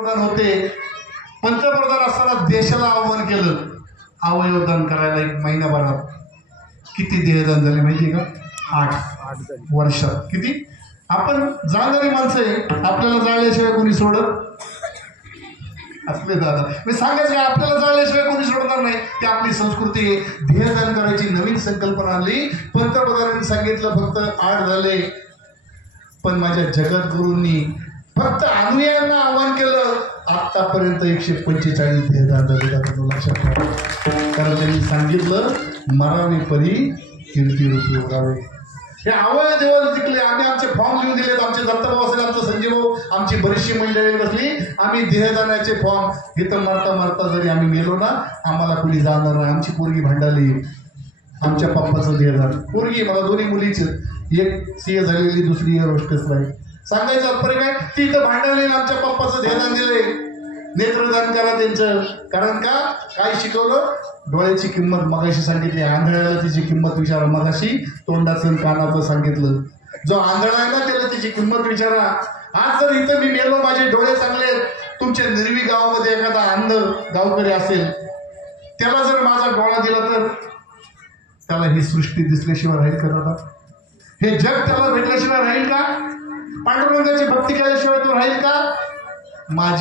होते पंतप्रधान असताना देशाला आव्हान केलं अवयवदान करायला। एक महिनाभरात किती देहदान झाले माहिती का? 8 वर्षात किती? आपण जाणारी माणसं आहे, आपल्याला जाळल्याशिवाय कोणी सोडत असले दादा मी सांगायचं का? आपल्याला जाळल्याशिवाय कोणी सोडणार नाही, ती आपली संस्कृती आहे। देहदान करायची नवीन संकल्पना आणली, पंतप्रधानांनी सांगितलं फक्त 8 झाले, पण माझ्या जगद्गुरूंनी फक्त अनुयायांना आवाहन केलं, आतापर्यंत 145 देहदान झाले लक्षात ठेवा। कारण त्यांनी सांगितलं मरावी परी कीर्ती रूपी उगावे। हे अवयव देवाला जिंकले। आम्ही आमचे फॉर्म लिहून दिलेत, आमचे दत्तभाऊ असेल, आमचं संजय भाऊ, आमची बरीचशी मंडळी बसली, आम्ही देहदानाचे फॉर्म इथं मरता मरता जरी आम्ही मेलो ना, आम्हाला कुणी जाणार नाही। आमची पोरगी भांडाली, आमच्या पप्पाचं देहदान, पोरगी मला दोन्ही मुलीच, एक सीए झालेली, दुसरी एअर होस्टेस राहील। सांगायचं अप्पर काय? ती इथं भांडवली, आमच्या पप्पाचं देहदान दिले, नेत्रदान करा त्यांचं। कारण का? काय शिकवलं? डोळ्याची किंमत मगाशी सांगितली, आंधळ्याला तिची किंमत विचारा, मगाशी तोंडाचं कानाचं सांगितलं। जो आंधळा आहे ना त्याला तिची किंमत विचारा। आज जर इथं मी मेलो, माझे डोळे चांगले, तुमच्या निर्वी गावामध्ये एखादा अंध गावकरी असेल, त्याला जर माझा डोळा दिला तर त्याला ही सृष्टी दिसल्याशिवाय राहील का दादा? हे जग त्याला भेटल्याशिवाय राहील का? पांडुरंगाची भक्ती केल्याशिवाय तो राहील का? माझी